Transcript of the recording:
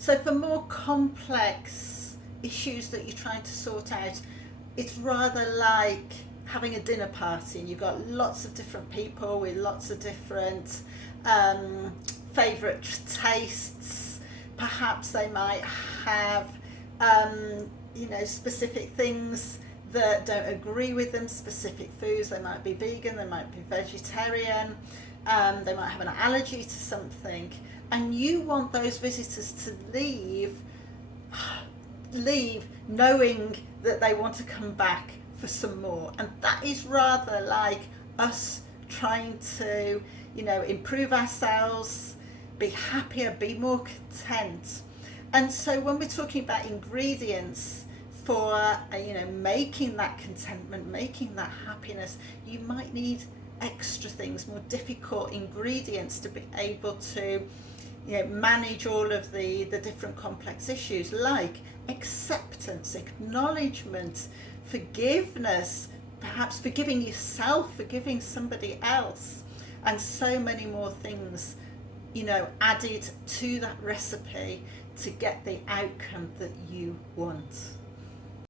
So for more complex issues that you're trying to sort out, it's rather like having a dinner party and you've got lots of different people with lots of different um, favourite tastes. Perhaps they might have, specific things that don't agree with them, specific foods. They might be vegan, they might be vegetarian, they might have an allergy to something. And you want those visitors to leave knowing that they want to come back for some more. And that is rather like us trying to, improve ourselves, be happier, be more content. And so when we're talking about ingredients for, making that contentment, making that happiness, you might need extra things, more difficult ingredients to be able to manage all of the different complex issues like acceptance, acknowledgement, forgiveness, perhaps forgiving yourself, forgiving somebody else, and so many more things, added to that recipe to get the outcome that you want.